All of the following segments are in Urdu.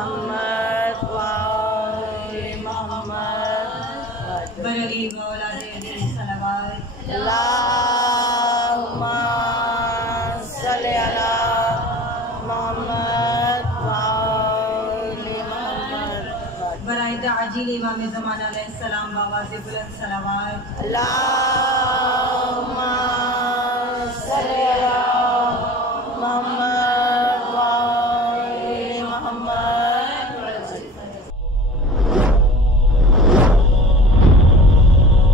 محمد وآل محمد برلی اولاد صلوات اللہم صلی علی محمد وآل محمد برائے تعجیل امام زمانہ علیہ السلام بآواز بلند صلوات اللہم صلی علی محمد وآل محمد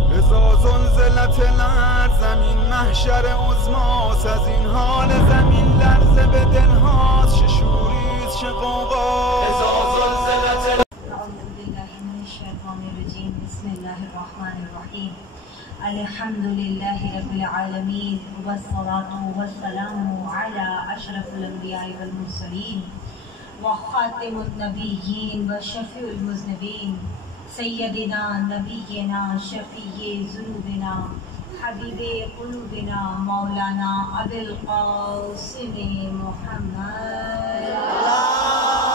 اذا زلزلت الارض زمین محشر عظماست از این حال زمین لرزه به دلهاست چه شوریست چه غوغاست اعوذ باللہ من الشیطان الرجیم بسم اللہ الرحمن الرحیم الحمد للہ رب العالمین والصلاة والسلام علی اشرف الانبیاء والمرسلین وخاتم النبیین وشفیع المذنبین سیدنا نبینا شفیع ذنوبنا حبیب قلوبنا مولانا ابی القاسم محمد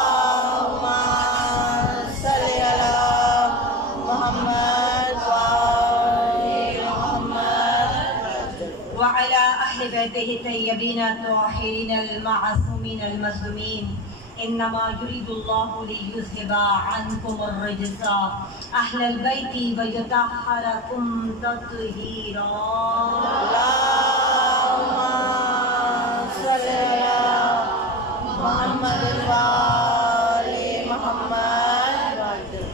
اللہم صلی علی محمد وآل محمد وعلى أهل بيته الطيبين الطاهرين المعصومين المظلومين إنما يريد الله ليذهب عنكم الرجس أهل البيت ويطهركم تطهيرا اللہم صلی علی محمد وآل محمد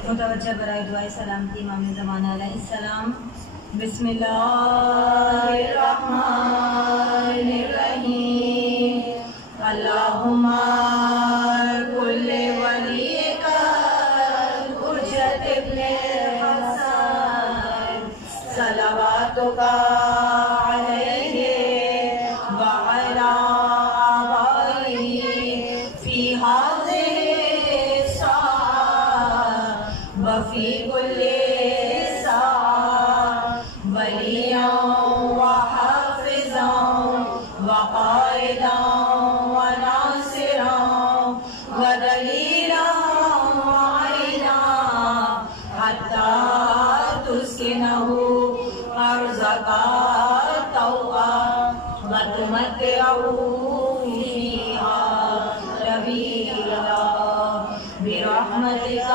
متوجہ برائے دعائے سلامتی امام زمانہ علیہ السلام بسم اللہ الرحمن الرحیم اللہم کل ولیک حجت ابن حسن صلواتک علیہ وعلی آبائہ فی هذه الساعة وفی کل وليا وحافظا وقائدا وناصرا ودليلا وعينا حتى تسكنه أرزق طوعا وتمتعه فيها طويلا برحمتك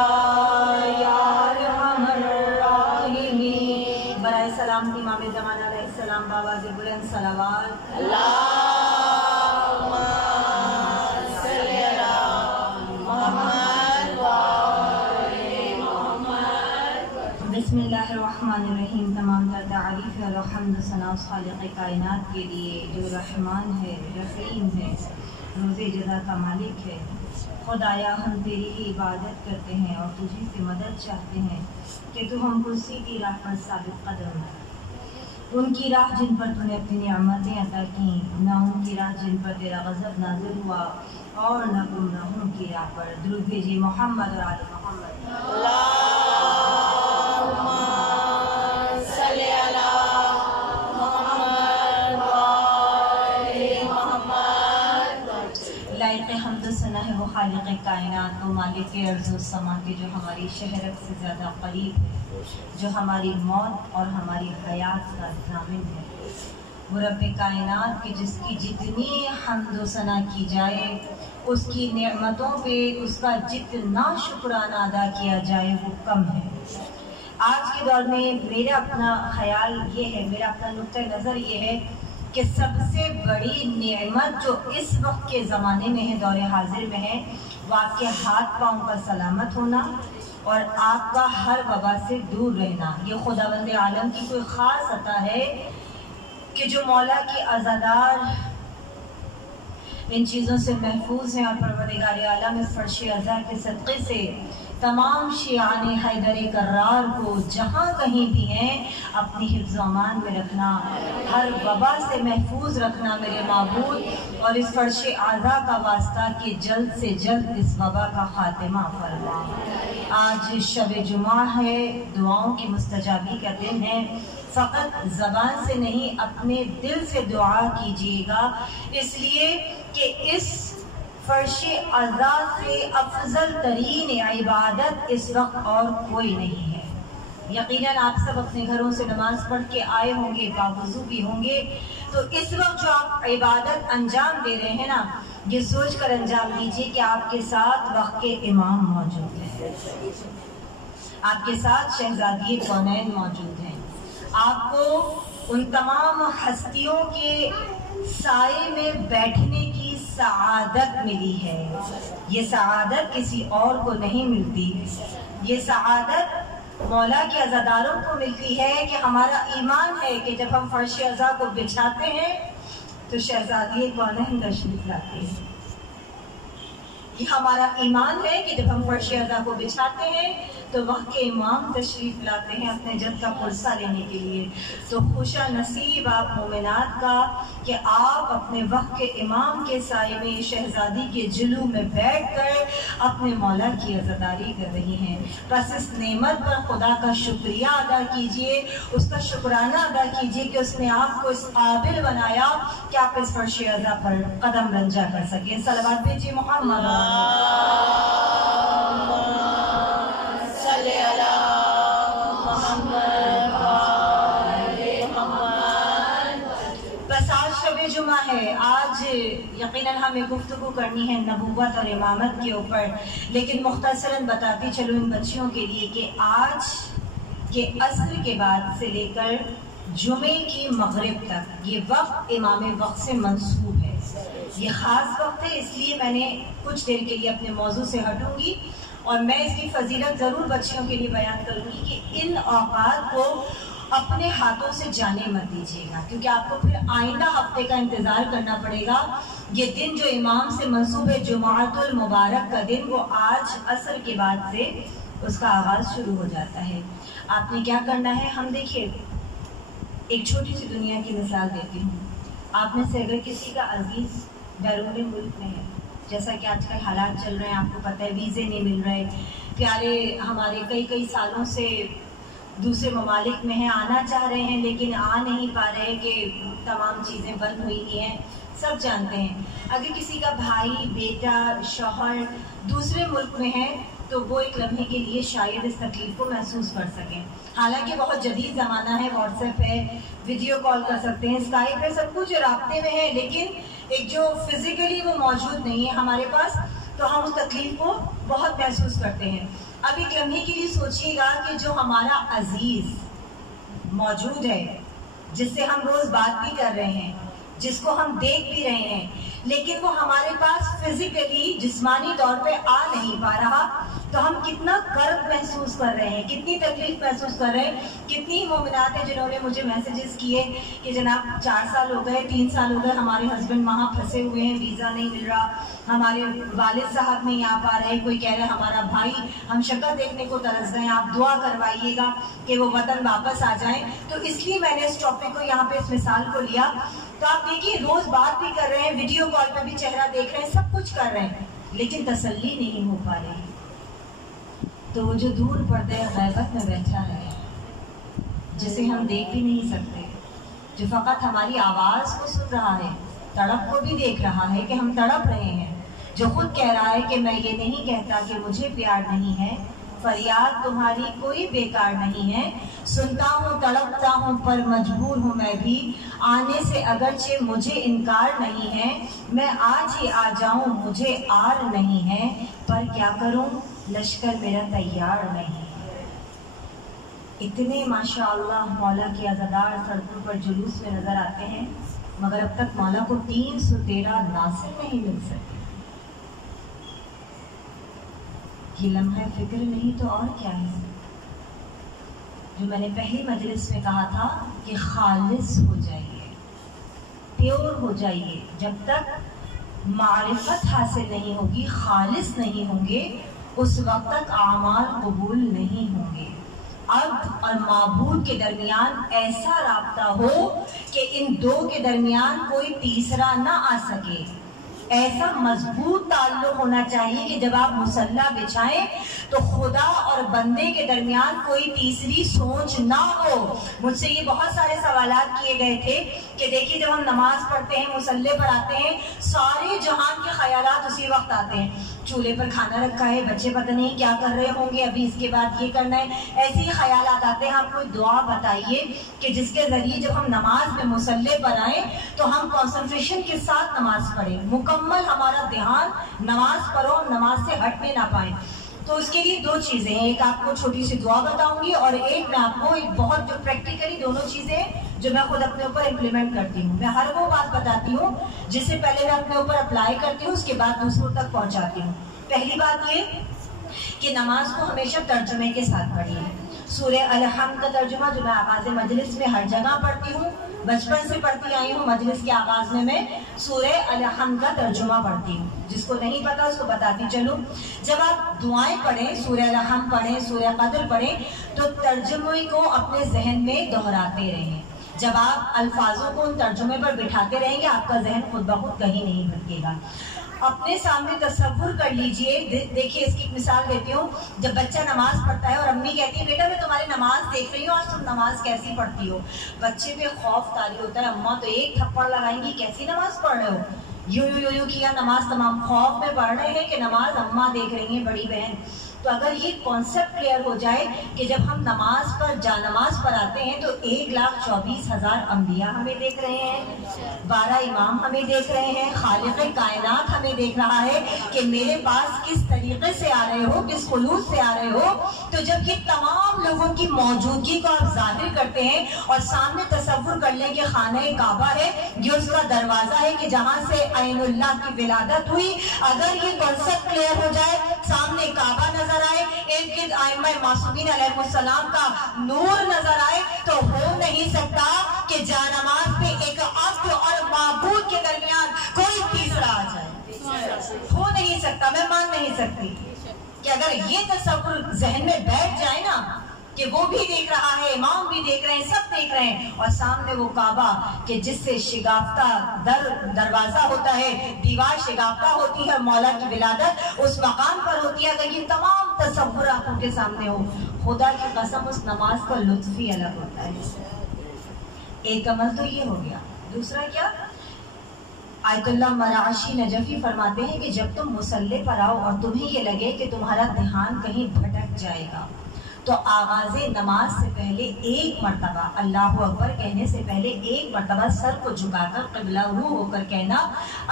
يا أرحم الراحمين برائے سلامتی امام زمانہ علیہ السلام بآواز بلند صلوات اللہم صلی علی محمد وآل محمد بسم اللہ الرحمن الرحیم تمام تر تعریف اور حمد و ثنا اس خالق کائنات کے لیے جو رحمان ہے رحیم ہے روز جزا کا مالک ہے خدایا ہم تیری ہی عبادت کرتے ہیں اور تجھے سے مدد چاہتے ہیں کہ تو ہم کو سیدھی راہ پر ثابت قدم ہے ان کی راہ جن پر تو نے اپنی نعمتیں عطا کی نہ ان کی راہ جن پر تیرا غضب نازل ہوا اور نہ گمراہوں کی راہ پر درود بھیجیے محمد اور آل محمد اللہم صلی علی محمد وآل محمد لائق حمد و ثنا ہے وہ خالق کائنات و مالک ارض و سما کے جو ہماری شہرت سے زیادہ قریب ہے جو ہماری موت اور ہماری حیات کا ضامن ہے وہ رب کائنات کے جس کی جتنی حمد و ثنا کی جائے اس کی نعمتوں پہ اس کا جتنا شکرانہ ادا کیا جائے وہ کم ہے آج کے دور میں میرا اپنا خیال یہ ہے میرا اپنا نقطہ نظر یہ ہے کہ سب سے بڑی نعمت جو اس وقت کے زمانے میں ہے دور حاضر میں ہے وہ آپ کے ہاتھ پاؤں کا سلامت ہونا اور آپ کا ہر وبا سے دور رہنا یہ خداوند عالم کی کوئی خاص عطا ہے کہ جو مولا کے عزادار ان چیزوں سے محفوظ ہیں اور پروردگار عالم اس فرش عزا کے صدقے سے تمام شیعان حیدر کرار کو جہاں کہیں بھی ہیں اپنی حفظ و امان میں رکھنا ہر وبا سے محفوظ رکھنا میرے معبود اور اس فرش اعضا کا واسطہ کہ جلد سے جلد اس وبا کا خاتمہ فرما آج شب جمعہ ہے دعاؤں کی مستجابی کا دن ہے فقط زبان سے نہیں اپنے دل سے دعا کیجیے گا اس لیے کہ اس فرش عزا سے افضل ترین عبادت اس وقت اور کوئی نہیں ہے۔ یقیناً آپ سب اپنے گھروں سے نماز پڑھ کے آئے ہوں گے، باوضو بھی ہوں گے، تو اس وقت جو آپ عبادت انجام دے رہے ہیں نا، یہ سوچ کر انجام دیجیے کہ آپ کے ساتھ وقت کے امام موجود ہیں، آپ کے ساتھ شہزادی کونین موجود ہیں، آپ کو ان تمام ہستیوں کے سائے میں بیٹھنے کی سعادت ملی ہے۔ یہ سعادت کسی اور کو نہیں ملتی، یہ سعادت مولا کے عزاداروں کو ملتی ہے کہ ہمارا ایمان ہے کہ جب ہم فرش عزا کو بچھاتے ہیں تو شہزادی کونین تشریف لاتے ہیں۔ یہ ہمارا ایمان ہے کہ جب ہم فرش عزا کو بچھاتے ہیں تو وقت کے امام تشریف لاتے ہیں اپنے جد کا پرسہ لینے کے لیے۔ تو خوشا نصیب آپ مومنات کا کہ آپ اپنے وقت کے امام کے سائے میں شہزادی کے جلو میں بیٹھ کر اپنے مولا کی عزاداری کر رہی ہیں۔ بس اس نعمت پر خدا کا شکریہ ادا کیجئے، اس کا شکرانہ ادا کیجئے کہ اس نے آپ کو اس قابل بنایا کہ آپ اس فرش عزا پر قدم رنجا کر سکیں۔ صلوات بھیجئے محمد جمعہ ہے۔ آج یقیناً ہمیں گفتگو کرنی ہے نبوت اور امامت کے اوپر، لیکن مختصراً بتاتی چلوں ان بچیوں کے لیے کہ آج کے عصر کے بعد سے لے کر جمعے کی مغرب تک یہ وقت امام وقت سے منسوب ہے۔ یہ خاص وقت ہے، اس لیے میں نے کچھ دیر کے لیے اپنے موضوع سے ہٹوں گی اور میں اس کی فضیلت ضرور بچیوں کے لیے بیان کروں گی کہ ان اوقات کو اپنے ہاتھوں سے جانے مت دیجیے گا، کیونکہ آپ کو پھر آئندہ ہفتے کا انتظار کرنا پڑے گا۔ یہ دن جو امام سے منسوب ہے جمعۃ المبارک کا دن، وہ آج عصر کے بعد سے اس کا آغاز شروع ہو جاتا ہے۔ آپ نے کیا کرنا ہے، ہم دیکھیے ایک چھوٹی سی دنیا کی مثال دیتی ہوں۔ آپ میں سے اگر کسی کا عزیز بیرون ملک میں ہے، جیسا کہ آج کل حالات چل رہے ہیں، آپ کو پتہ ہے ویزے نہیں مل رہے، پیارے ہمارے کئی سالوں سے دوسرے ممالک میں ہیں، آنا چاہ رہے ہیں لیکن آ نہیں پا رہے کہ تمام چیزیں بند ہوئی ہوئی ہیں، سب جانتے ہیں۔ اگر کسی کا بھائی، بیٹا، شوہر دوسرے ملک میں ہے تو وہ ایک لمحے کے لیے شاید اس تکلیف کو محسوس کر سکیں۔ حالانکہ بہت جدید زمانہ ہے، واٹس ایپ ہے، ویڈیو کال کر سکتے ہیں، اسکائپ ہے، سب کچھ رابطے میں ہے، لیکن ایک جو فزیکلی وہ موجود نہیں ہے ہمارے پاس، تو ہم اس تکلیف کو بہت محسوس کرتے ہیں۔ اب ایک لمحے کے لیے سوچیے گا کہ جو ہمارا عزیز موجود ہے، جس سے ہم روز بات بھی کر رہے ہیں، جس کو ہم دیکھ بھی رہے ہیں، لیکن وہ ہمارے پاس فزیکلی جسمانی طور پہ آ نہیں پا رہا، تو ہم کتنا کرب محسوس کر رہے ہیں، کتنی تکلیف محسوس کر رہے ہیں۔ کتنی مومنات ہیں جنہوں نے مجھے میسیجز کیے کہ جناب 4 سال ہو گئے، 3 سال ہو گئے، ہمارے ہسبینڈ وہاں پھنسے ہوئے ہیں، ویزا نہیں مل رہا، ہمارے والد صاحب نہیں آ پا رہے، کوئی کہہ رہے ہمارا بھائی، ہم شکل دیکھنے کو ترس گئے، آپ دعا کروائیے گا کہ وہ وطن واپس آ جائیں۔ تو اس لیے میں نے اس ٹاپک کو یہاں پہ اس مثال کو لیا۔ تو آپ دیکھیے روز بات بھی کر رہے ہیں، ویڈیو کال پہ بھی چہرہ دیکھ رہے ہیں، سب کچھ کر رہے ہیں، لیکن تسلی نہیں ہو پا رہی۔ تو وہ جو دور پردے غیبت میں بیٹھا ہے، جسے ہم دیکھ بھی نہیں سکتے، جو فقط ہماری آواز کو سن رہا ہے، تڑپ کو بھی دیکھ رہا ہے کہ ہم تڑپ رہے ہیں، جو خود کہہ رہا ہے کہ میں یہ نہیں کہتا کہ مجھے پیار نہیں ہے، فریاد تمہاری کوئی بیکار نہیں ہے، سنتا ہوں تڑپتا ہوں پر مجبور ہوں میں بھی، آنے سے اگرچہ مجھے انکار نہیں ہے، میں آج ہی آ جاؤں مجھے آر نہیں ہے، پر کیا کروں لشکر میرا تیار نہیں۔ اتنے ماشاءاللہ مولا کے عزادار سڑکوں پر جلوس میں نظر آتے ہیں، مگر اب تک مولا کو 313 ناصر نہیں مل سکتے۔ یہ لمحہ فکر نہیں تو اور کیا ہے، جو میں نے پہلی مجلس میں کہا تھا کہ خالص ہو جائیے، پیور ہو جائیے۔ جب تک معرفت حاصل نہیں ہوگی، خالص نہیں ہوں گے، اس وقت تک اعمال قبول نہیں ہوں گے۔ عبد اور معبود کے درمیان ایسا رابطہ ہو کہ ان دو کے درمیان کوئی تیسرا نہ آ سکے، ایسا مضبوط تعلق ہونا چاہیے کہ جب آپ مصلی بچھائیں تو خدا اور بندے کے درمیان کوئی تیسری سوچ نہ ہو۔ مجھ سے یہ بہت سارے سوالات کیے گئے تھے کہ دیکھیے جب ہم نماز پڑھتے ہیں، مصلی پر آتے ہیں، سارے جہان کے خیالات اسی وقت آتے ہیں، چولہے پر کھانا رکھا ہے، بچے پتہ نہیں کیا کر رہے ہوں گے، ابھی اس کے بعد یہ کرنا ہے، ایسے ہی خیالات آتے ہیں۔ آپ کوئی دعا بتائیے کہ جس کے ذریعے جب ہم نماز میں مصلی پر آئیں تو ہم کنسنٹریشن کے ساتھ نماز پڑھیں، مکمل ہمارا دھیان نماز پر ہو، نماز سے ہٹنے نہ پائیں۔ تو اس کے لیے دو چیزیں ہیں، ایک آپ کو چھوٹی سی دعا بتاؤں گی اور ایک میں آپ کو ایک بہت جو پریکٹیکلی دونوں چیزیں جو میں خود اپنے اوپر امپلیمنٹ کرتی ہوں۔ میں ہر وہ بات بتاتی ہوں جس سے پہلے میں اپنے اوپر اپلائی کرتی ہوں، اس کے بعد دوسروں تک پہنچاتی ہوں۔ پہلی بات یہ کہ نماز کو ہمیشہ ترجمے کے ساتھ پڑھیے۔ سورہ الحمد کا ترجمہ جو میں آغاز مجلس میں ہر جگہ پڑھتی ہوں، بچپن سے پڑھتی آئی ہوں، مجلس کے آغاز میں سورہ الحمد کا ترجمہ پڑھتی ہوں۔ جس کو نہیں پتا اس کو بتاتی چلوں، جب آپ دعائیں پڑھیں، سورہ الحمد پڑھیں، سورہ قدر پڑھیں، تو ترجمے کو اپنے ذہن میں دہراتے رہیں۔ جب آپ الفاظوں کو ان ترجمے پر بٹھاتے رہیں گے، آپ کا ذہن خود بخود کہیں نہیں بھٹکے گا۔ اپنے سامنے تصور کر لیجئے، دیکھیے اس کی ایک مثال دیتی ہوں، جب بچہ نماز پڑھتا ہے اور امی کہتی ہے بیٹا میں تمہاری نماز دیکھ رہی ہوں، آج تم نماز کیسی پڑھتی ہو، بچے پہ خوف طاری ہوتا ہے، اماں تو ایک تھپڑ لگائیں گی کیسی نماز پڑھ رہے ہو، یوں کیا نماز تمام خوف میں پڑھ رہے ہیں کہ نماز اماں دیکھ رہی ہیں، بڑی بہن۔ تو اگر یہ کانسیپٹ کلیئر ہو جائے کہ جب ہم نماز پر نماز پر آتے ہیں تو 1,24,000 انبیاء ہمیں دیکھ رہے ہیں، 12 امام ہمیں دیکھ رہے ہیں، خالق کائنات ہمیں دیکھ رہا ہے کہ میرے پاس کس طریقے سے آ رہے ہو، کس خلوص سے آ رہے ہو۔ تو جب یہ تمام لوگوں کی موجودگی کو آپ ظاہر کرتے ہیں اور سامنے تصور کر لیں کہ خانہ کعبہ ہے، یہ اس کا دروازہ ہے کہ جہاں سے عین اللہ کی ولادت ہوئی، اگر یہ کانسیپٹ کلیئر ہو جائے، سامنے کعبہ نظر آئے، ارد گرد ائمہ معصومین علیہ السلام کا نور نظر آئے، تو ہو نہیں سکتا کہ جانماز پہ ایک عبد اور معبود کے درمیان کوئی تیسرا آ جائے، ہو نہیں سکتا، میں مان نہیں سکتی کہ اگر یہ تصور ذہن میں بیٹھ جائے نا کہ وہ بھی دیکھ رہا ہے، امام بھی دیکھ رہے ہیں، سب دیکھ رہے ہیں، اور سامنے وہ کعبہ کہ جس سے شگافتہ دروازہ ہوتا ہے، دیوار شگافتہ ہوتی ہے، مولا کی ولادت اس مقام پر ہوتی ہے، اگر یہ تمام تصور آنکھوں کے سامنے ہو، خدا کی قسم اس نماز کا لطف ہی الگ ہوتا ہے۔ ایک عمل تو یہ ہو گیا، دوسرا کیا؟ آیت اللہ مرعشی نجفی فرماتے ہیں کہ جب تم مصلی پر آؤ اور تمہیں یہ لگے کہ تمہارا دھیان کہیں بھٹک جائے گا، تو آغاز نماز سے پہلے ایک مرتبہ اللہ اکبر کہنے سے پہلے ایک مرتبہ سر کو جھکا کر قبلہ رو ہو کر کہنا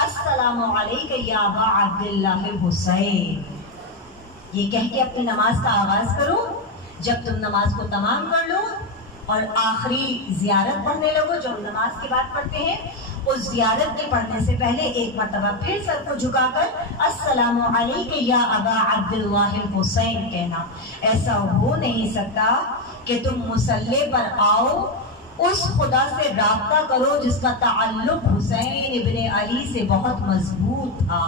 السلام علیک یا ابا عبداللہ الحسین، یہ کہہ کے اپنی نماز کا آغاز کرو۔ جب تم نماز کو تمام کر لو اور آخری زیارت پڑھنے لگو جو ہم نماز کے بعد پڑھتے ہیں، اس زیارت کے پڑھنے سے پہلے ایک مرتبہ پھر سر کو جھکا کر السلام علیک یا ابا عبداللہ الحسین کہنا۔ ایسا ہو نہیں سکتا کہ تم مصلی پر آؤ، اس خدا سے رابطہ کرو جس کا تعلق حسین ابن علی سے بہت مضبوط تھا۔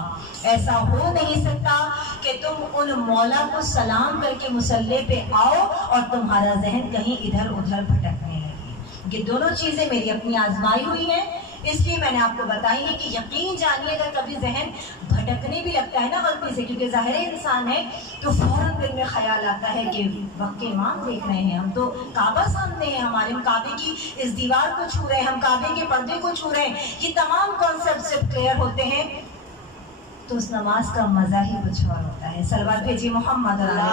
ایسا ہو نہیں سکتا کہ تم ان مولا کو سلام کر کے مصلی پہ آؤ اور تمہارا ذہن کہیں ادھر ادھر بھٹکنے لگے۔ یہ دونوں چیزیں میری اپنی آزمائی ہوئی ہیں، اس لیے میں نے آپ کو بتائی ہے کہ یقین جانیے اگر کبھی ذہن بھٹکنے بھی لگتا ہے نا غلطی سے، کیونکہ ظاہر انسان ہے، تو فوراً دل میں خیال آتا ہے کہ وقت کے امام دیکھ رہے ہیں، ہم تو کعبہ سامنے ہیں، ہمارے ہم کعبے کی اس دیوار کو چھو رہے ہیں، ہم کعبے کے پردے کو چھو رہے ہیں، یہ تمام کانسیپٹ جب کلیئر ہوتے ہیں تو اس نماز کا مزہ ہی کچھ اور ہوتا ہے۔ صلوات بھیجیے محمد اور آل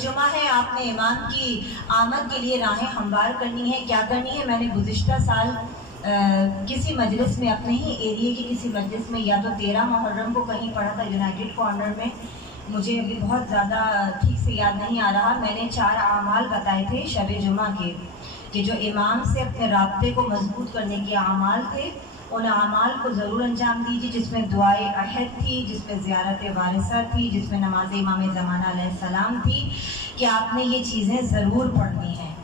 جمعہ ہے، آپ نے امام کی آمد کے لیے راہیں ہموار کرنی ہے۔ کیا کرنی ہے؟ میں نے گزشتہ سال کسی مجلس میں، اپنے ہی ایریے کی کسی مجلس میں، یا تو 13 محرم کو کہیں پڑھا تھا یونائٹڈ کارنر میں، مجھے ابھی بہت زیادہ ٹھیک سے یاد نہیں آ رہا۔ میں نے 4 اعمال بتائے تھے شب جمعہ کے، کہ جو امام سے اپنے رابطے کو مضبوط کرنے کے اعمال تھے، ان اعمال کو ضرور انجام دیجیے، جس میں دعائے عہد تھی، جس میں زیارت وارثہ تھی، جس میں نماز امام زمانہ علیہ السلام تھی، کہ آپ نے یہ چیزیں ضرور پڑھنی ہیں۔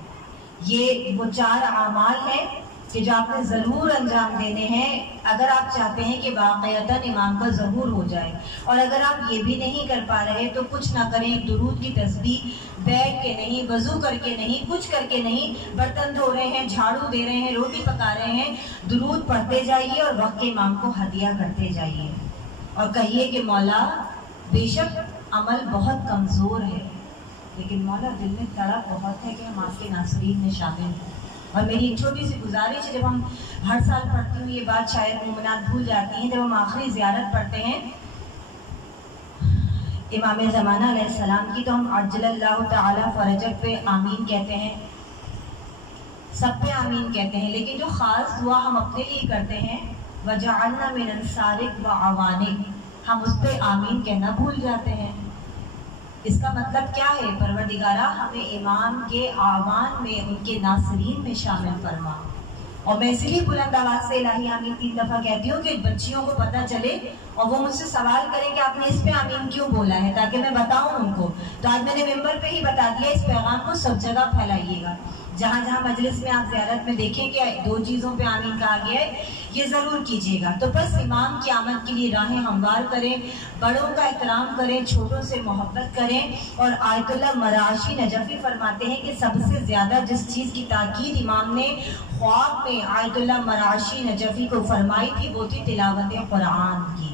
یہ وہ 4 اعمال ہیں کہ جو آپ نے ضرور انجام دینے ہیں اگر آپ چاہتے ہیں کہ واقعتاً امام کا ظہور ہو جائے، اور اگر آپ یہ بھی نہیں کر پا رہے تو کچھ نہ کریں، درود کی تسبیح بیٹھ کے نہیں، وضو کر کے نہیں، کچھ کر کے نہیں، برتن دھو رہے ہیں، جھاڑو دے رہے ہیں، روٹی پکا رہے ہیں، درود پڑھتے جائیے اور وقت کے امام کو ہدیہ کرتے جائیے اور کہیے کہ مولا بے شک عمل بہت کمزور ہے لیکن مولا دل میں تڑپ بہت ہے کہ ہم آپ کے ناصرین میں شامل ہیں۔ اور میری ایک چھوٹی سی گزارش ہے، جب ہم ہر سال پڑھتی ہوں یہ بات شاید مومنات بھول جاتی ہیں، جب ہم آخری زیارت پڑھتے ہیں امام زمانہ علیہ السلام کی تو ہم عجل اللہ تعالی فرجک پہ آمین کہتے ہیں، سب پہ آمین کہتے ہیں، لیکن جو خاص دعا ہم اپنے لیے کرتے ہیں وجعلنا من انصارک وعوانک، ہم اس پہ آمین کہنا بھول جاتے ہیں۔ اس کا مطلب کیا ہے؟ پروردگارہ ہمیں امام کے آوان میں، ان کے ناصرین میں شامل فرما۔ اور میں اسی لیے بلند آواز سے الہی آمین 3 دفعہ کہتی ہوں کہ بچیوں کو پتہ چلے اور وہ مجھ سے سوال کریں کہ آپ نے اس پہ آمین کیوں بولا ہے، تاکہ میں بتاؤں ان کو۔ تو آج میں نے ممبر پہ ہی بتا دیا، اس پیغام کو سب جگہ پھیلائیے گا۔ جہاں جہاں مجلس میں آپ زیارت میں دیکھیں کہ 2 چیزوں پہ آمین کہا گیا ہے، یہ ضرور کیجیے گا۔ تو بس امام کی آمد کے لیے راہیں ہموار کریں، بڑوں کا احترام کریں، چھوٹوں سے محبت کریں۔ اور آیت اللہ مراشی نجفی فرماتے ہیں کہ سب سے زیادہ جس چیز کی تاکید امام نے خواب میں آیت اللہ مراشی نجفی کو فرمائی تھی وہ تھی تلاوت قرآن کی۔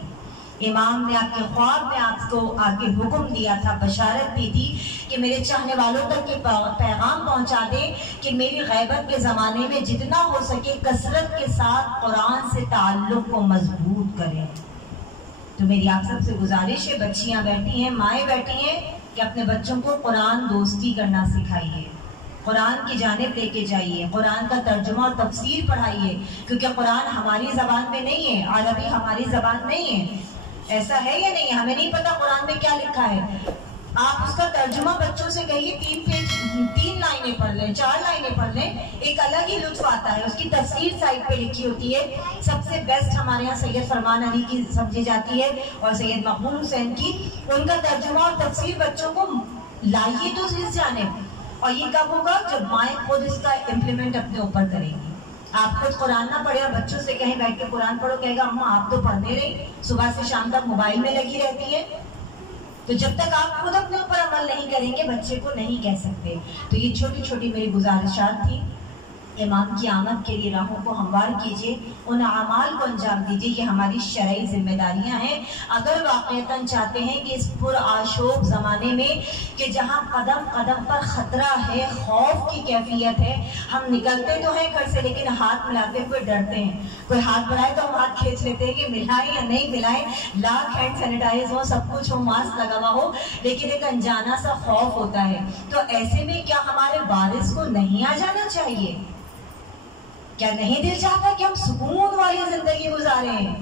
امام نے آپ کے خواب میں آپ کو آگے حکم دیا تھا، بشارت دی تھی کہ میرے چاہنے والوں تک یہ پیغام پہنچا دیں کہ میری غیبت کے زمانے میں جتنا ہو سکے کثرت کے ساتھ قرآن سے تعلق کو مضبوط کریں۔ تو میری آپ سب سے گزارش ہے، بچیاں بیٹھی ہیں، مائیں بیٹھی ہیں، کہ اپنے بچوں کو قرآن دوستی کرنا سکھائیے، قرآن کی جانب لے کے جائیے، قرآن کا ترجمہ اور تفسیر پڑھائیے، کیونکہ قرآن ہماری زبان میں نہیں ہے، عربی ہماری زبان نہیں ہے۔ ایسا ہے یا نہیں؟ ہمیں نہیں پتا قرآن میں کیا لکھا ہے۔ آپ اس کا ترجمہ بچوں سے کہیے، 3 لائنیں پڑھ لیں، 4 لائنیں پڑھ لیں، ایک الگ ہی لطف آتا ہے۔ اس کی تفسیر سائٹ پہ لکھی ہوتی ہے، سب سے بیسٹ ہمارے یہاں سید فرمان علی کی سمجھی جاتی ہے اور سید مقبول حسین کی۔ ان کا ترجمہ اور تفسیر بچوں کو لائیے تو اس جانب، اور یہ کب ہوگا؟ جب مائیں خود اس کا امپلیمنٹ اپنے اوپر کریں گی۔ آپ خود قرآن نہ پڑھے اور بچوں سے کہیں بیٹھ کے قرآن پڑھو، کہے گا اماں آپ تو پڑھنے رہی، صبح سے شام تک موبائل میں لگی رہتی ہے۔ تو جب تک آپ خود اپنے اوپر عمل نہیں کریں گے بچے کو نہیں کہہ سکتے۔ تو یہ چھوٹی چھوٹی میری گزارشات تھی۔ امام کی آمد کے لیے راہوں کو ہموار کیجیے، ان اعمال کو انجام دیجیے، یہ ہماری شرعی ذمہ داریاں ہیں۔ اگر واقعتاً چاہتے ہیں کہ اس پرآشوب زمانے میں کہ جہاں قدم قدم پر خطرہ ہے، خوف کی کیفیت ہے، ہم نکلتے تو ہیں گھر سے لیکن ہاتھ ملاتے ہوئے ڈرتے ہیں۔ کوئی ہاتھ بڑھائے تو ہم ہاتھ کھینچ لیتے ہیں کہ ملائیں یا نہیں ملائیں، لاکھ ہینڈ سینیٹائز ہو، سب کچھ ہو، ماسک لگا ہوا ہو، لیکن ایک انجانا سا خوف ہوتا ہے۔ تو ایسے میں کیا ہمارے وارث کو نہیں آ جانا چاہیے؟ کیا نہیں دل چاہتا کہ ہم سکون والی زندگی گزاریں؟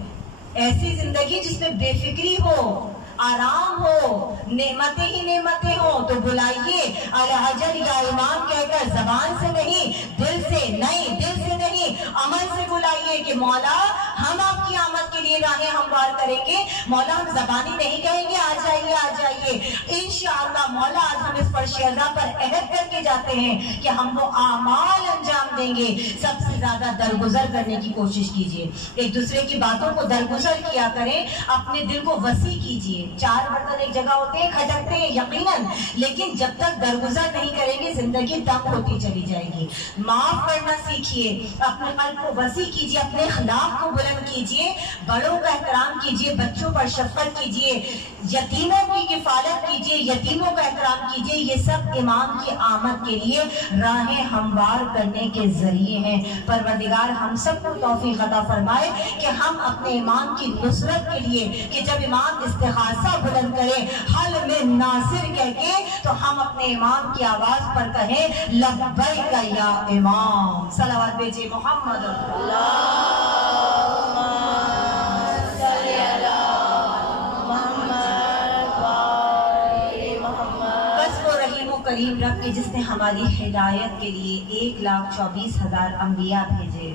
ایسی زندگی جس میں بے فکری ہو، آرام ہو، نعمتیں ہی نعمتیں ہوں۔ تو بلائیے الحجر یا امام کہہ کر، زبان سے نہیں، دل سے نہیں، دل سے نہیں، عمل سے بلائیے کہ مولا ہم آپ کی آمد کے لیے راہیں ہموار کریں گے۔ مولا ہم زبانی نہیں کہیں گے آ جائیے آ جائیے، انشاءاللہ مولا آج ہم اس فرش رضا پر عہد کر کے جاتے ہیں کہ ہم وہ اعمال انجام دیں گے۔ سب سے زیادہ درگزر کرنے کی کوشش کیجیے، ایک دوسرے کی باتوں کو درگزر کیا کریں، اپنے دل کو وسیع کیجیے۔ 4 برتن ایک جگہ ہوتے ہیں، کھٹکتے ہیں یقیناً، لیکن جب تک درگزر نہیں کریں گے زندگی تنگ ہوتی چلی جائے گی۔ معاف کرنا سیکھیے، اپنے قلب کو وسیع کیجیے، اپنے اخلاق کو بلند کیجیے، بڑوں کا احترام کیجیے، بچوں پر شفقت کیجیے، یتیموں کی کفالت کیجیے، یتیموں کا احترام کیجیے۔ یہ سب امام کی آمد کے لیے راہیں ہموار کرنے کے ذریعے ہیں۔ پروردگار ہم سب کو توفیق عطا فرمائے کہ ہم اپنے امام کی نصرت کے لیے، کہ جب امام استغاثہ بلند کرے حل میں ناصر کہہ کے، تو ہم اپنے امام کی آواز پر کہیں لبیک یا امام۔ صلوات بھیجئے محمد کریم رب کے جس نے ہماری ہدایت کے لیے 1,24,000 انبیاء بھیجے،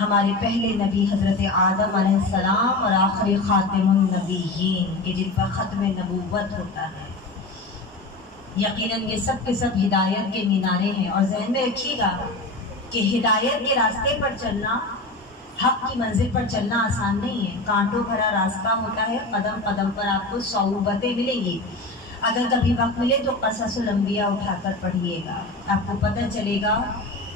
ہمارے پہلے نبی حضرت آدم علیہ السلام اور آخری خاتم النبیین کہ جن پر ختم نبوت ہوتا ہے۔ یقیناً یہ سب کے سب ہدایت کے مینارے ہیں، اور ذہن میں رکھیے گا کہ ہدایت کے راستے پر چلنا، حق کی منزل پر چلنا آسان نہیں ہے، کانٹوں بھرا راستہ ہوتا ہے، قدم قدم پر آپ کو صعوبتیں ملیں گی۔ اگر کبھی وقت ملے تو قصص الانبیاء اٹھا کر پڑھیے گا، آپ کو پتہ چلے گا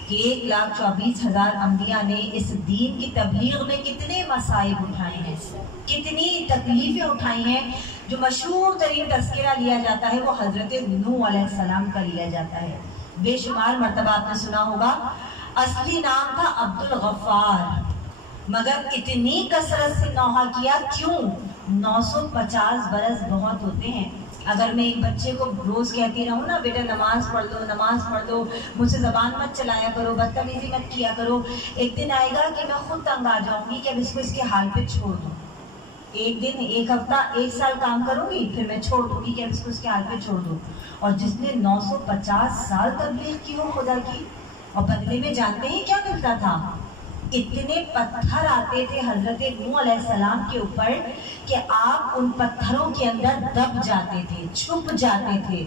کہ 1,24,000 انبیاء نے اس دین کی تبلیغ میں کتنے مصائب اٹھائے ہیں، کتنی تکلیفیں اٹھائی ہیں۔ جو مشہور ترین تذکرہ لیا جاتا ہے وہ حضرت نوح علیہ السلام کا لیا جاتا ہے۔ بے شمار مرتبہ آپ نے سنا ہوگا، اصلی نام تھا عبد الغفار، مگر اتنی کثرت سے نوحہ کیا، کیوں؟ 950 برس بہت ہوتے ہیں۔ اگر میں ایک بچے کو روز کہتی رہوں نا، بیٹا نماز پڑھ لو، نماز پڑھ لو، مجھ سے زبان مت چلایا کرو، بدتمیزی مت کیا کرو، ایک دن آئے گا کہ میں خود تنگ آ جاؤں گی کہ اب اس کو اس کے حال پہ چھوڑ دوں۔ ایک دن، ایک ہفتہ، ایک سال کام کروں گی، پھر میں چھوڑ دوں گی کہ اب اس کو اس کے حال پہ چھوڑ دوں۔ اور جس نے 950 سال تبلیغ کی ہو خدا کی، اور بدلے میں جانتے ہیں کیا ملتا تھا؟ اتنے پتھر آتے تھے حضرت نوح علیہ السلام کے اوپر کہ آپ ان پتھروں کے اندر دب جاتے تھے، چھپ جاتے تھے۔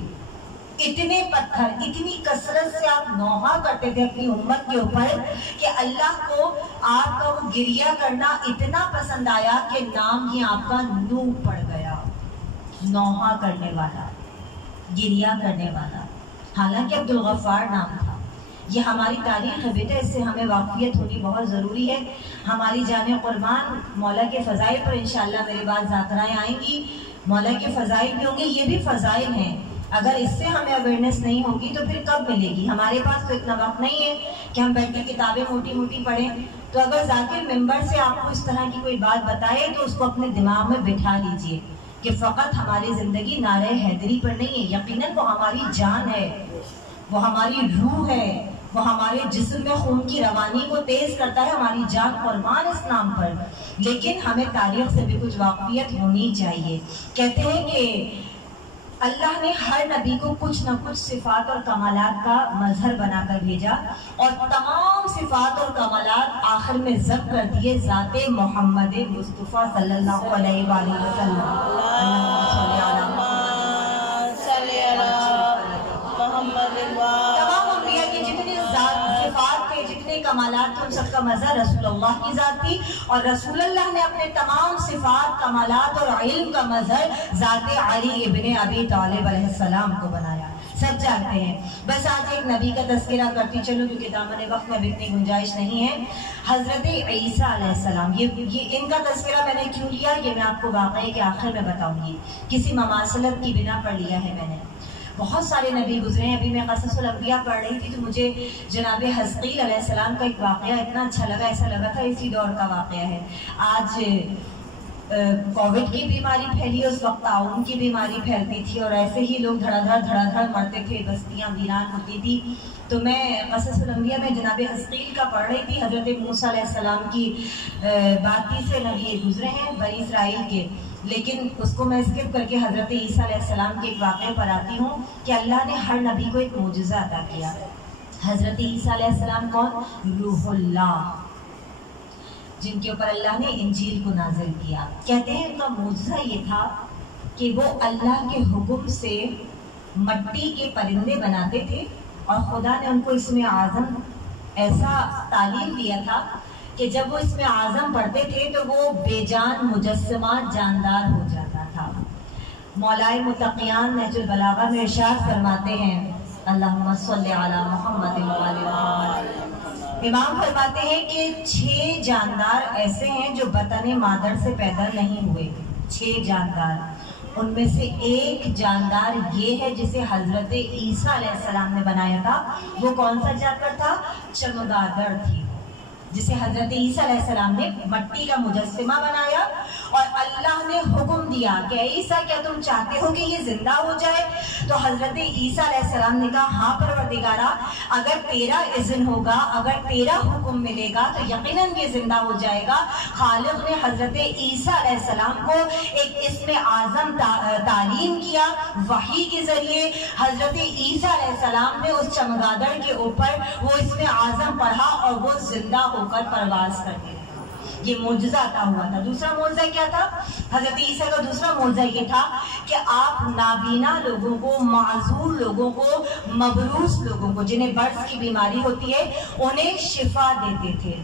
اتنے پتھر، اتنی کثرت سے آپ نوحہ کرتے تھے اپنی امت کے اوپر کہ اللہ کو آپ کا وہ گریہ کرنا اتنا پسند آیا کہ نام ہی آپ کا نوح پڑ گیا، نوحہ کرنے والا، گریہ کرنے والا۔ حالانکہ عبد الغفار نام تھا۔ یہ ہماری تاریخ ہے بیٹا، اس سے ہمیں واقفیت ہونی بہت ضروری ہے۔ ہماری جان قربان مولا کے فضائل پر انشاءاللہ میرے بعد ذاکرائیں آئیں گی، مولا کے فضائل بھی ہوں گے، یہ بھی فضائل ہیں۔ اگر اس سے ہمیں اویئرنیس نہیں ہوگی تو پھر کب ملے گی؟ ہمارے پاس تو اتنا وقت نہیں ہے کہ ہم بیٹھ کے کتابیں موٹی موٹی پڑھیں۔ تو اگر ذاکر ممبر سے آپ کو اس طرح کی کوئی بات بتائے تو اس کو اپنے دماغ میں بٹھا لیجئے کہ فقط ہماری زندگی نعرہ حیدری پر نہیں ہے، یقیناً وہ ہماری جان ہے، وہ ہماری روح ہے، وہ ہمارے جسم میں خون کی روانی کو تیز کرتا ہے، ہماری جان قربان اس نام پر۔ لیکن ہمیں تاریخ سے بھی کچھ واقفیت ہونی چاہیے۔ کہتے ہیں کہ اللہ نے ہر نبی کو کچھ نہ کچھ صفات اور کمالات کا مظہر بنا کر بھیجا، اور تمام صفات اور کمالات آخر میں ضبط کر دیے ذات محمد مصطفیٰ صلی اللہ علیہ وآلہ وسلم۔ تمام انبیاء کی جتنی صفات تھے، جتنے کمالات تھے، ان سب کا مظہر رسول اللہ کی ذات تھی، اور رسول اللہ نے اپنے تمام صفات، کمالات اور علم کا مظہر ذات علی ابن ابی طالب علیہ السلام کو بنایا۔ سب جانتے ہیں۔ بس آج ایک نبی کا تذکرہ کرتی چلوں کیونکہ دامن وقت میں بھی اتنی گنجائش نہیں ہے۔ حضرت عیسیٰ علیہ السلام، یہ ان کا تذکرہ میں نے کیوں لیا، یہ میں آپ کو واقعے کے آخر میں بتاؤں گی، کسی مماثلت کی بنا پر لیا ہے میں نے۔ بہت سارے نبی گزرے ہیں۔ ابھی میں قصص الانبیاء پڑھ رہی تھی تو مجھے جناب حزقیل علیہ السلام کا ایک واقعہ اتنا اچھا لگا، ایسا لگا تھا اسی دور کا واقعہ ہے۔ آج کووڈ کی بیماری پھیلی، اس وقت تعاون کی بیماری پھیلتی تھی، اور ایسے ہی لوگ دھڑا دھڑ مرتے تھے، بستیاں ویران ہوتی تھی۔ تو میں قصص الانبیاء میں جناب حزقیل کا پڑھ رہی تھی، حضرت موسیٰ علیہ السلام کی 32 نبی گزرے ہیں بنی اسرائیل کے، لیکن اس کو میں اسکپ کر کے حضرت عیسیٰ علیہ السلام کے ایک واقعے پر آتی ہوں کہ اللہ نے ہر نبی کو ایک معجزہ عطا کیا۔ حضرت عیسیٰ علیہ السلام کون؟ روح اللہ، جن کے اوپر اللہ نے انجیل کو نازل کیا۔ کہتے ہیں ان کا معجزہ یہ تھا کہ وہ اللہ کے حکم سے مٹی کے پرندے بناتے تھے، اور خدا نے ان کو اسم اعظم ایسا تعلیم دیا تھا کہ جب وہ اسم اعظم پڑھتے تھے تو وہ بے جان مجسمہ جاندار ہو جاتا تھا۔ مولائے متقیان نہج البلاغہ میں ارشاد فرماتے ہیں، اللہم صلی علی محمد وآل محمد، امام فرماتے ہیں کہ 6 جاندار ایسے ہیں جو بطن مادر سے پیدا نہیں ہوئے، 6 جاندار، ان میں سے ایک جاندار یہ ہے جسے حضرت عیسیٰ علیہ السلام نے بنایا تھا۔ وہ کون سا جانور تھا؟ چمگادڑ تھی، جسے حضرت عیسیٰ علیہ السلام نے مٹی کا مجسمہ بنایا، اور اللہ نے حکم دیا کہ عیسیٰ کیا تم چاہتے ہو کہ یہ زندہ ہو جائے؟ تو حضرت عیسیٰ علیہ السلام نے کہا ہاں پروردگارا، اگر تیرا اذن ہوگا، اگر تیرا حکم ملے گا تو یقیناً یہ زندہ ہو جائے گا۔ خالق نے حضرت عیسیٰ علیہ السلام کو ایک اسم اعظم تعلیم کیا وحی کے ذریعے۔ حضرت عیسیٰ علیہ السلام نے اس چمگادڑ کے اوپر وہ اسم اعظم پڑھا اور وہ زندہ ہو کر پرواز کرتے رہے۔ یہ معجزہ عطا ہوا تھا۔ دوسرا معجزہ کیا تھا؟ حضرت عیسیٰ کا دوسرا معجزہ یہ تھا کہ آپ نابینا لوگوں کو، معذور لوگوں کو، مبروس لوگوں کو، جنہیں برس کی بیماری ہوتی ہے، انہیں شفا دیتے تھے۔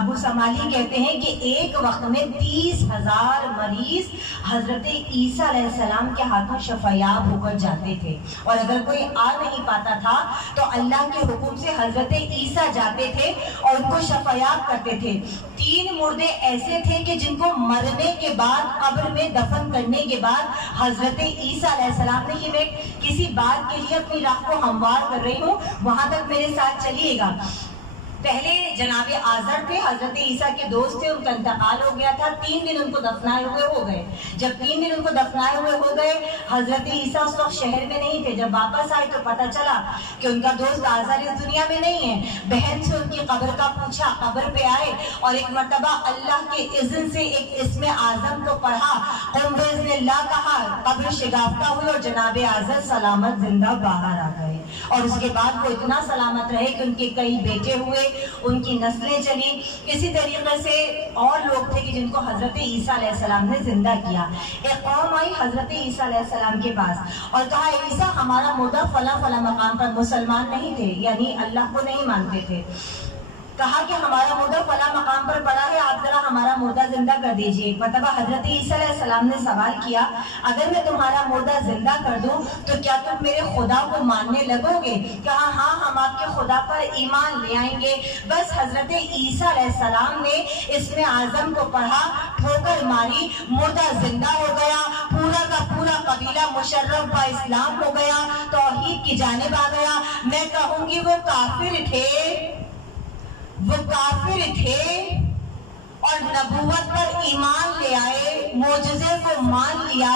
ابو سمالی کہتے ہیں کہ ایک وقت میں 30,000 مریض حضرت عیسیٰ علیہ السلام کے ہاتھوں شفایاب ہو کر جاتے تھے، اور اگر کوئی آ نہیں پاتا تھا تو اللہ کے حکم سے حضرت عیسیٰ جاتے تھے اور ان کو شفایاب کرتے تھے۔ 3 مردے ایسے تھے کہ جن کو مرنے کے بعد، قبر میں دفن کرنے کے بعد حضرت عیسیٰ علیہ السلام نے، کہ میں کسی بات کے لیے اپنی راہ کو ہموار کر رہی ہوں، وہاں تک میرے ساتھ چلیے گا۔ پہلے جناب آزر تھے، حضرت عیسیٰ کے دوست تھے، ان کا انتقال ہو گیا تھا، 3 دن ان کو دفنائے ہوئے ہو گئے۔ جب 3 دن ان کو دفنائے ہوئے ہو گئے، حضرت عیسیٰ اس وقت شہر میں نہیں تھے۔ جب واپس آئے تو پتہ چلا کہ ان کا دوست آزر اس دنیا میں نہیں ہے۔ بہن سے ان کی قبر کا پوچھا، قبر پہ آئے اور ایک مرتبہ اللہ کے اذن سے ایک اسم اعظم کو پڑھا، قم باذن اللہ کہا، قبر شگافتہ ہوئی اور جناب آزر سلامت زندہ باہر آ گئے۔ اور اس کے بعد وہ اتنا سلامت رہے کہ ان کے کئی بیٹے ہوئے، ان کی نسلیں چلی۔ اسی طریقے سے اور لوگ تھے کہ جن کو حضرت عیسیٰ علیہ السلام نے زندہ کیا۔ ایک قوم آئی حضرت عیسیٰ علیہ السلام کے پاس اور کہا، عیسیٰ ہمارا مردہ فلاں فلاں مقام پر، مسلمان نہیں تھے، یعنی اللہ کو نہیں مانتے تھے، کہا کہ ہمارا مردہ فلاں مقام پر پڑا ہے، آپ ذرا ہمارا مردہ زندہ کر دیجئے۔ ایک مرتبہ حضرت عیسیٰ علیہ السلام نے سوال کیا، اگر میں تمہارا مردہ زندہ کر دوں تو کیا تم میرے خدا کو ماننے لگو گے؟ کہا ہاں، ہم آپ کے خدا پر ایمان لے آئیں گے۔ بس حضرت عیسیٰ علیہ السلام نے اسم اعظم کو پڑھا، ٹھوکر ماری، مردہ زندہ ہو گیا، پورا کا پورا قبیلہ مشرف با اسلام ہو گیا، توحید کی جانب آ گیا۔ میں کہوں گی وہ کافر تھے اور نبوت پر ایمان لے آئے، معجزے کو مان لیا،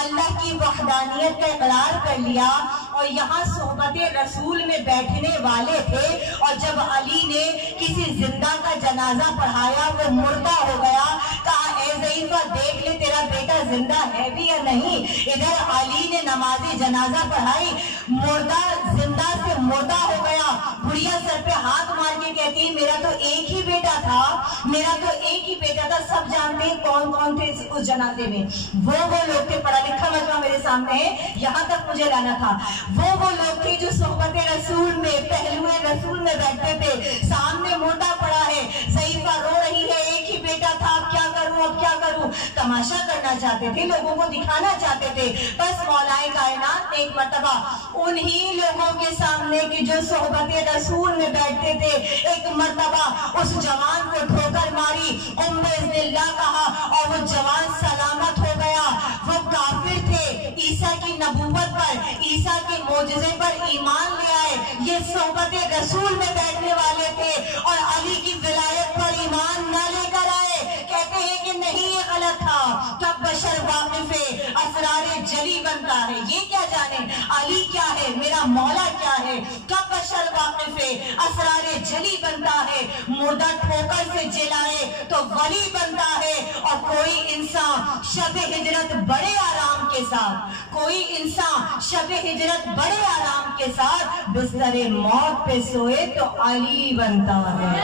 اللہ کی وحدانیت کا اقرار کر لیا، اور یہاں صحبت رسول میں بیٹھنے والے تھے، اور جب علی نے کسی زندہ کا جنازہ پڑھایا، وہ مردہ ہو گیا، کہا اے ضعیفہ دیکھ لے تیرا بیٹا زندہ ہے بھی یا نہیں۔ ادھر علی نے نماز جنازہ پڑھائی، مردہ زندہ سے مردہ ہو گیا۔ بڑھیا سر پہ ہاتھ مار کے کہتی ہے میرا تو ایک ہی بیٹا تھا، میرا تو ایک ہی بیٹا تھا۔ سب جانتے ہیں کون کون تھے اس جنازے میں، وہ لوگ تھے، پڑھا لکھا مجمع میرے سامنے ہے، یہاں تک مجھے لانا تھا، وہ لوگ تھے جو صحبت رسول میں، پہلوئے رسول میں بیٹھتے تھے۔ سامنے مردہ پڑا ہے، ضعیفہ رو رہی ہے، ایک ہی بیٹا تھا، اب کیا کروں، اب کیا کروں۔ تماشا کرنا چاہتے تھے، لوگوں کو دکھانا چاہتے تھے۔ بس مولا کائنات نے ایک مرتبہ انہی لوگوں کے سامنے کہ جو صحبت رسول میں بیٹھتے تھے، ایک مرتبہ اس جوان کو ٹھوکر ماری، قم باذن اللہ کہا، اور وہ جوان سلامت ہو گیا۔ وہ کافر تھے، عیسیٰ کی نبوت پر، عیسیٰ کے معجزے پر ایمان لے آئے، یہ صحبت رسول میں بیٹھنے والے تھے، اور علی کی ولایت پر ایمان نہ لے کر آئے۔ کہتے ہیں کہ نہیں، یہ غلط تھا، کب بشر واقف اسرار جلی بنتا ہے، یہ کیا جانے علی کیا ہے، میرا مولا کیا ہے، کب بشر واقف اسرار جلی بنتا ہے۔ مردہ ٹھوکر سے جلائے تو ولی بنتا ہے، اور کوئی انسان شب ہجرت بڑے آرام کے ساتھ، کوئی انسان شب ہجرت بڑے آرام کے ساتھ بستر موت پہ سوئے تو علی بنتا ہے۔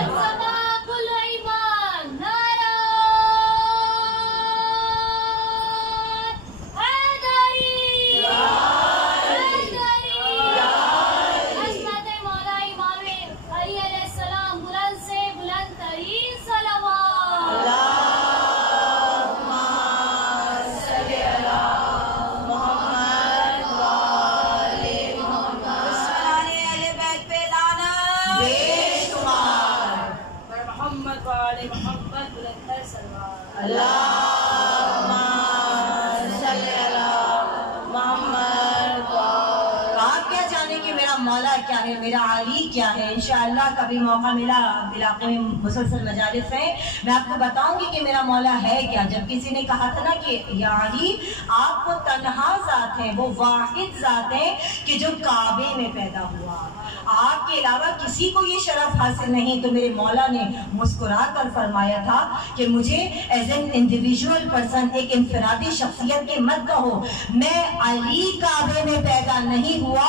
میرا علی کیا ہے۔ انشاءاللہ کبھی موقع ملا، علاقے میں مسلسل مجالس ہیں، میں آپ کو بتاؤں گی کہ میرا مولا ہے کیا۔ جب کسی نے کہا تھا نا کہ یا علی آپ وہ تنہا ذات ہیں، وہ واحد ذات ہیں کہ جو کعبے میں پیدا ہوا، آپ کے علاوہ کسی کو یہ شرف حاصل نہیں، تو میرے مولا نے مسکرا کر فرمایا تھا کہ مجھے ایز این انڈیویجول پرسن، ایک انفرادی شخصیت کے مت کہو، میں علی کعبے میں پیدا نہیں ہوا،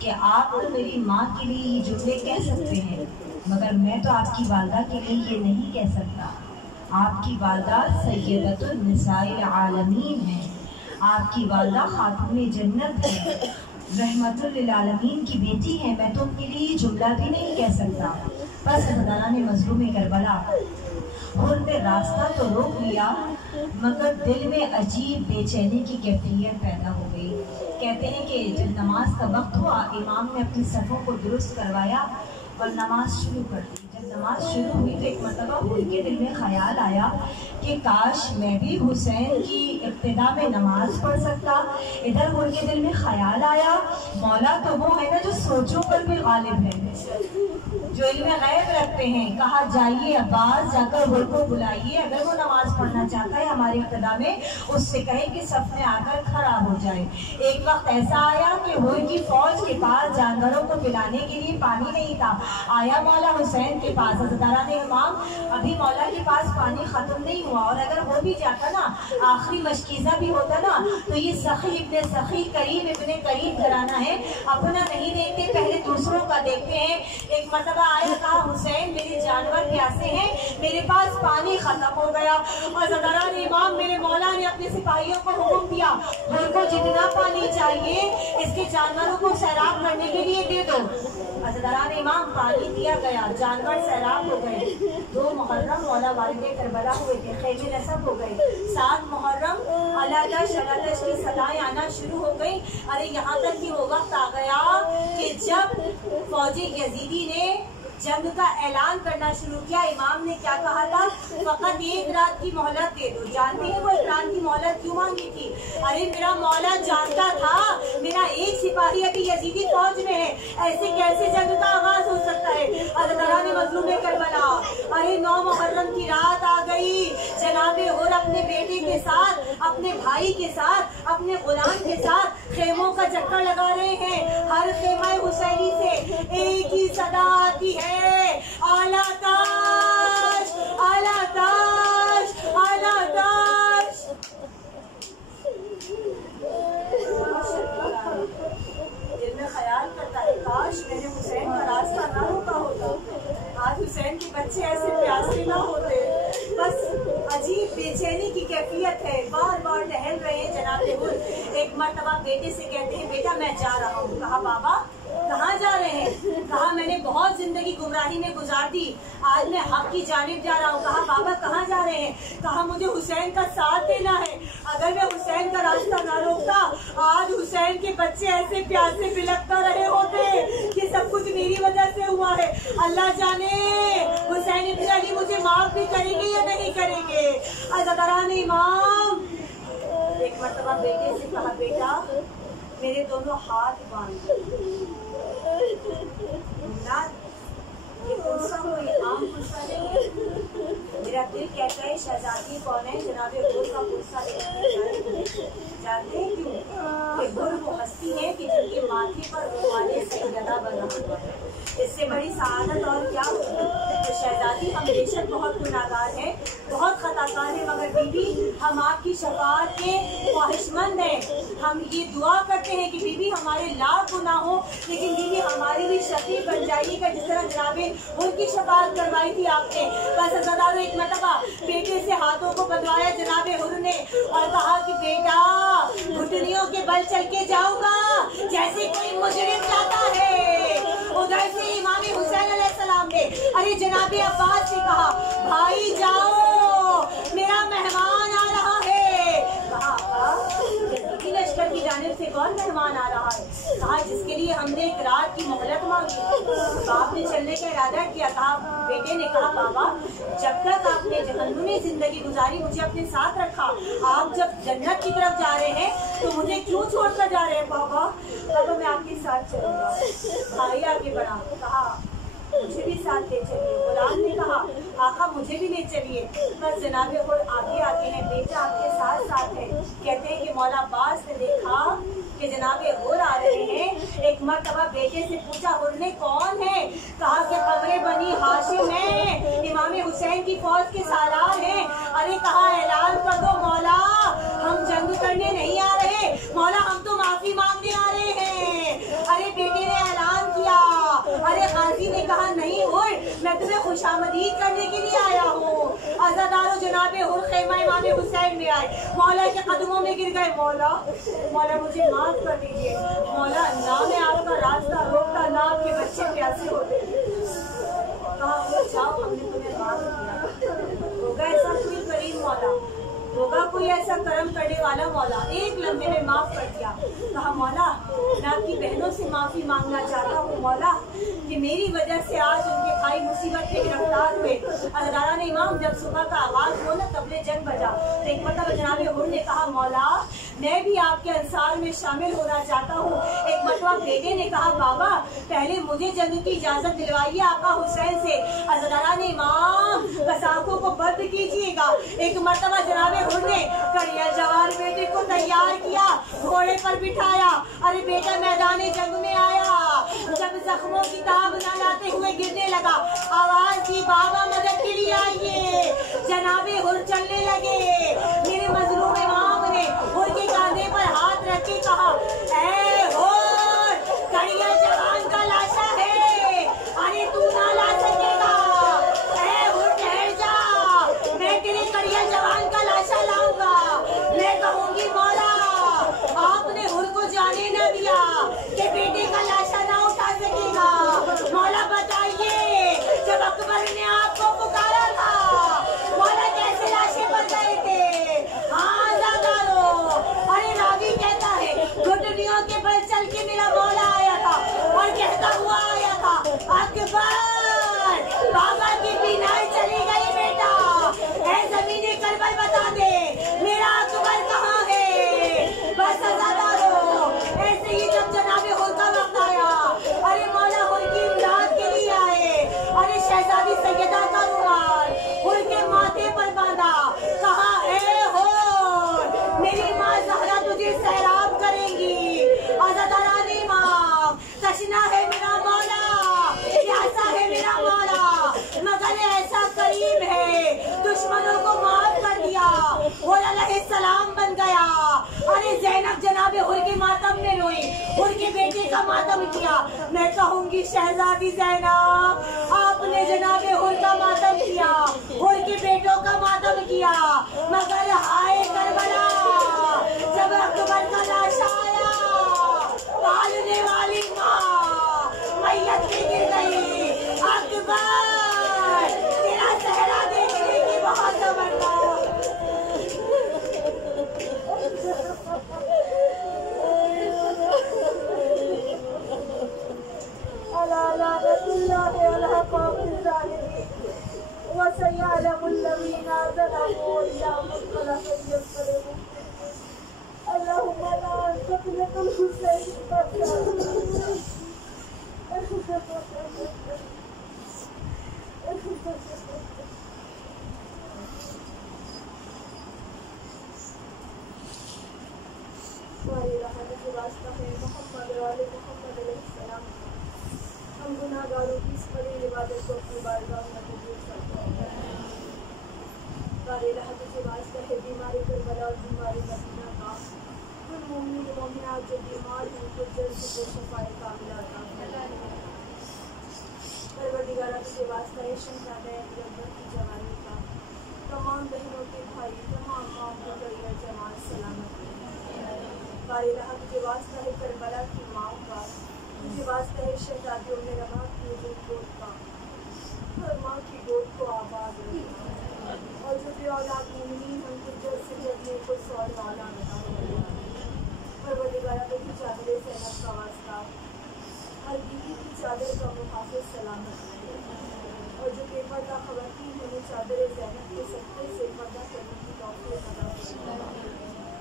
کہ آپ تو میری ماں کے لیے یہ جملے کہہ سکتے ہیں، مگر میں تو آپ کی والدہ کے لیے یہ نہیں کہہ سکتا۔ آپ کی والدہ سیدۃ النساء العالمین ہے، آپ کی والدہ خاتون جنت ہے، رحمت للعالمین کی بیٹی ہے، میں تو ان کے لیے یہ جملہ بھی نہیں کہہ سکتا۔ بس حضرات نے مظلوم کربلا ان نے راستہ تو روک لیا، مگر دل میں عجیب بے چینی کی کیفیت پیدا ہو گئی۔ کہتے ہیں کہ جب نماز کا وقت ہوا، امام نے اپنی صفوں کو درست کروایا اور نماز شروع کر دی۔ جب نماز شروع ہوئی تو ایک مرتبہ ان کے دل میں خیال آیا کہ کاش میں بھی حسین کی ابتدا میں نماز پڑھ سکتا۔ ادھر ان کے دل میں خیال آیا مولا تو وہ ہے نا جو سوچوں پر بھی غالب ہے، جو علم غیب رکھتے ہیں۔ کہا جائیے عباس، جا کر ہر کو بلائیے، اگر وہ نماز پڑھنا چاہتا ہے ہماری ابتدا میں، اس سے کہیں کہ صف میں آ کر کھڑا ہو جائے۔ ایک وقت ایسا آیا کہ ہر کی فوج کے پاس جانوروں کو پلانے کے لیے پانی نہیں تھا۔ آیا مولا حسین کے پاس، حضرت امام ابھی مولا کے پاس پانی ختم نہیں ہوا، اور اگر ہو بھی جاتا نا، آخری مشکیزہ بھی ہوتا نا، تو یہ سخی ابن سخی، کریم ابن کریم گھرانہ ہے، اپنا نہیں دیکھتے پہلے دوسروں کا دیکھتے ہیں۔ ایک مرتبہ آیا، کہا حسین میرے جانور پیاسے ہیں، میرے پاس پانی ختم ہو گیا، اور حضرت امام میرے مولا نے اپنے سپاہیوں کو حکم دیا ان کو جتنا پانی چاہیے اس کے جانوروں کو سیراب کرنے کے لیے دے دو۔ حضرت امام پانی دیا گیا، جانور سیراب ہو گئے۔ 2 محرم مولا والد کربلا ہوئے تھے، خیمے نصب ہو گئے۔ 7 محرم علادش علادش کی صدائیں آنا شروع ہو گئی۔ ارے یہاں تک کہ وہ وقت آ گیا کہ جب فوج یزیدی نے جنگ کا اعلان کرنا شروع کیا، امام نے کیا کہا تھا؟ فقط 1 رات کی مہلت دے دو۔ جانتے ہیں وہ 1 رات کی مہلت کیوں مانگی تھی؟ ارے میرا مولا جانتا تھا میرا ایک سپاہی ابھی یزیدی فوج میں ہے، ایسے کیسے جنگ کا آغاز ہو سکتا ہے؟ حضرت مظلوم کربلا، ارے 9 محرم کی رات آ گئی، جناب اور اپنے بیٹے کے ساتھ، اپنے بھائی کے ساتھ، اپنے غلام کے ساتھ خیموں کا چکر لگا رہے ہیں۔ ہر خیمہ حسینی سے ایک ہی صدا آتی ہے، اعلیٰ تاش، اعلیٰ تاش، اعلیٰ تاش۔ دل میں خیال کرتا ہے کاش میں نے حسین کا راستہ نہ روکا ہوتا، آج حسین کے بچے ایسے پیاسے نہ ہوتے۔ بس عجیب بے چینی کی کیفیت ہے، بار بار ٹہل رہے ہیں جناب حر۔ ایک مرتبہ بیٹے سے کہتے ہیں بیٹا میں جا رہا ہوں۔ کہا بابا کہاں جا رہے ہیں؟ کہا میں نے بہت زندگی گمراہی میں گزار دی، آج میں حق کی جانب جا رہا ہوں۔ کہا بابا کہاں جا رہے ہیں؟ کہا مجھے حسین کا ساتھ دینا ہے، اگر میں حسین کا راستہ نہ روکتا آج حسین کے بچے ایسے پیاسے بلکتا رہے ہوتے کہ سب کچھ میری وجہ سے ہوا ہے۔ اللہ جانے حسین ابن علی مجھے معاف بھی کریں گے یا نہیں کریں گے۔ حضرت امام ایک مرتبہ بیٹے سے کہا بیٹا میرے دونوں ہاتھ باندھ، یہ کرسا کوئی عام کرسا نہیں ہے، میرا دل کہتا ہے شہزادی کون ہے؟ جناب حر کا کرسا جانتے ہیں کیوں؟ کہ حر وہ ہستی ہے کہ جن کے ماتھے پر روحانی سیدہ بنا ہوا ہے، اس سے بڑی سعادت اور کیا ہوگی؟ تو شہزادی ہم بے شک بہت گناہگار ہیں، بہت خطا کار ہیں، مگر بی بی ہم آپ کی شفاعت کے خواہش مند ہیں۔ ہم یہ دعا کرتے ہیں کہ بی بی ہمارے لاکھ گناہ ہوں لیکن بی بی ہماری بھی شفیع بن جائیے گا، جس طرح جناب ان کی شفاعت کروائی تھی آپ نے۔ بس زدہ ایک مرتبہ بیٹے سے ہاتھوں کو بندھوایا جناب حر نے اور کہا کہ بیٹا گھٹنیوں کے بل چل کے جاؤں گا جیسے کوئی مجرم جاتا ہے۔ ادھر سے امام حسین علیہ السلام نے ارے جناب عباس سے کہا بھائی جاؤ میرا مہمان آ رہا ہے۔ کہا یزیدی لشکر کی جانب سے کون مہمان آ رہا ہے؟ کہا جس کے لیے ہم نے 1 رات کی مہلت مانگی۔ باپ نے چلنے کا ارادہ کیا، کہا بیٹے نے کہا بابا جب تک آپ نے جہنمی زندگی گزاری مجھے اپنے ساتھ رکھا، آپ جب جنت کی طرف جا رہے ہیں تو مجھے کیوں چھوڑ کر جا رہے ہیں؟ بابا میں آپ کے ساتھ چلوں گا۔ بھائی آگے بڑھا، کہا مجھے بھی ساتھ لے چلیے۔ غلام نے کہا آقا مجھے بھی لے چلیے۔ بس جناب حر آگے آگے ہیں، بیٹا آپ کے ساتھ ساتھ ہے۔ کہتے ہیں کہ مولا عباس نے دیکھا کہ جناب حر آ رہے ہیں، ایک مرتبہ بیٹے سے پوچھا حر نے کون ہے؟ کہا کہ قمر بنی ہاشم ہے، امام حسین کی فوج کے سالار ہیں۔ ارے کہا اعلان کر دو مولا ہم جنگ کرنے نہیں آ رہے، مولا ہم تو معافی مانگنے آ رہے ہیں۔ ارے بیٹے نے کہا نہیں اٹھ، میں تمہیں خوش آمدید کرنے کے لیے آیا ہوں۔ عزادارو جناب حر خیمہ امام حسین میں آئے، مولا کے قدموں میں گر گئے، مولا مجھے معاف کر دیجیے، مولا نہ میں آپ کا راستہ روکتا، نہ آپ کے بچے پیاسے ہوتے۔ کہا جاؤ، ہم نے تمہیں معاف کیا، ہوگا ایسا کوئی کریم مولا، ہوگا کوئی ایسا کرم کرنے والا مولا، ایک لمحے میں معاف کر دیا۔ کہا مولا میں آپ کی بہنوں سے معافی مانگنا چاہتا ہوں مولا کہ میری وجہ سے آج ان کے بھائی مصیبت میں گرفتار ہوئے۔ عزاداران امام جب صبح کا آغاز ہو نا طبلِ جنگ بجا تو ایک مرتبہ جناب حر نے کہا مولا میں بھی آپ کے انصار میں شامل ہونا چاہتا ہوں۔ ایک مرتبہ بیٹے نے کہا بابا پہلے مجھے جنگ کی اجازت دلوائیے آقا حسین سے۔ عزاداران امام قصاصوں کو بند کیجیے گا۔ ایک مرتبہ جناب حر نے کڑیا جوان بیٹے کو تیار کیا، گھوڑے پر بٹھایا، ارے بیٹا میدان جنگ میں آیا، جب زخموں کی تاب نہ لاتے ہوئے گرنے لگا، آواز دی بابا مدد کے لیے آئیے۔ جناب حر چلنے لگے، میرے مظلوم امام نے حر کے کاندھے پر ہاتھ رکھ کے کہا اے حر کڑیا جوان کا لاشا ہے، ارے تو نہ لا سکے گا، اے حر ٹھہر جا، میں تیرے کڑیا جوان کا لاشا لاؤں گا۔ میں کہوں گی مولا آپ نے حر کو جانے نہ دیا کہ بیٹے کا لاشا نہ اٹھا سکے گا۔ مولا بتائیے جب اکبر نے آپ کو پکارا تھا مولا کیسے لاشیں بن گئے تھے؟ ہاں عزادارو، ارے راوی کہتا ہے گھٹنیوں کے بل چل کے میرا مولا آیا تھا اور کہتا ہوا آیا تھا اکبر بابا کی بینائی چلی گئی بیٹا، اے زمین کربل بتا دے میرا اکبر کہاں ہے؟ بس عزادارو ایسے ہی جب جناب حر کا وقت آیا، ارے مولا حر کی امداد کے لیے آئے، ارے شہزادی سیدہ کا رومال حر کے ماتھے پر باندھا، کہا اے حر میری ماں زہرا تجھے سیراب کریں گی۔ عزاداران امام تشنا ہے میرا مولا، پیاسا ہے میرا مولا، مگر ایسا قریب ہے دشمنوں کو معاف کر دیا، حر علیہ السلام بن گیا۔ ارے زینب جناب حر کے ماتم میں روئی، حر کے بیٹے کا ماتم کیا۔ میں کہوں گی شہزادی زینب آپ نے جناب حر کا ماتم کیا، حر کے بیٹوں کا ماتم کیا، مگر ہائے کربلا جب اکبر کا لاشا آیا پالنے والی ماں میت پہ گر گئی۔ اکبر تیرا چہرہ دیکھنے کی بہت تمنا، لعنت اللہ علی قوم الظالمین وسيعلم الذين ظلموا إلى منقلب ينقلبون اللهم لا تقلق الحسين ہماری رحمت کے واسطہ ہے محمد والے محمد علیہ السلام، ہم گناہگاروں کی اس بڑی عبادت کو اپنی بارگاہ میں قبول کرتے ہیں۔ ہماری رحمت کے واسطہ ہے بیماری کربلا اور بیماری مدینہ کا، ان مومنین مومنات جو بیمار ہیں ان کو جلد سے شفائے کاملہ عطا فرما۔ پروردگارہ کے واسطہ ہے شہزادہ اکبر کی جوانی کا، تمام بہنوں کے بھائی تمام ماں کو کلیہ جماعت سلامت ہے۔ ہماری رحمت کے واسطہ ہے کربلا کی ماں کا، مجھے واسطہ ہے شہزادی ام رما کی وجود گود کا، ہر ماں کی گود کو آباد رکھنا، اور جو بے اولاد مومنین ہم کو جلد سے جلد کو سوال والا عطا فرما۔ پروردگارہ کی چادر زینب کا واسطہ، ہر بیوی کی چادر کا محافظ سلامت رہے، اور جو بے پردہ خواتین ہیں چادر زینب کے صدقے سے پردہ کرنے کی توفیق عطا فرما۔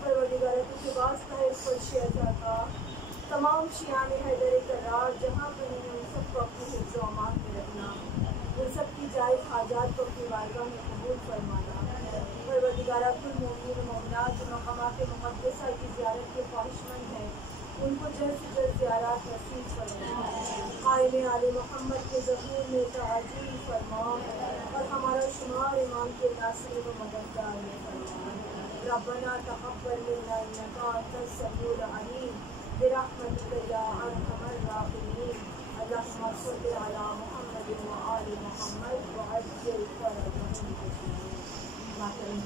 پروردگارہ کے واسطہ ہے فرش عطا کا، تمام شیعان حیدر کرار جہاں پر ہیں ان سب کو اپنے حفظ و امان میں رکھنا، ان سب کی جائز حاجات کو اپنی بارگاہ میں قبول فرمانا۔ پروردگارہ کل مومنین مومنات جو مقامات مقدسہ کی زیارت کے خواہشمند ہیں ان کو جلد سے جلد زیارات نصیب فرما، قائم آل محمد کے ظہور میں تعجیل فرما، اور ہمارا شمار امام کے ناصرین و مددگار میں فرما۔ ربنا تقبل منا انک انت السمیع العلیم برحمتک یا ارحم الراحمین۔ اللہم صل علی محمد محمد وعجل فرجهم. ما كان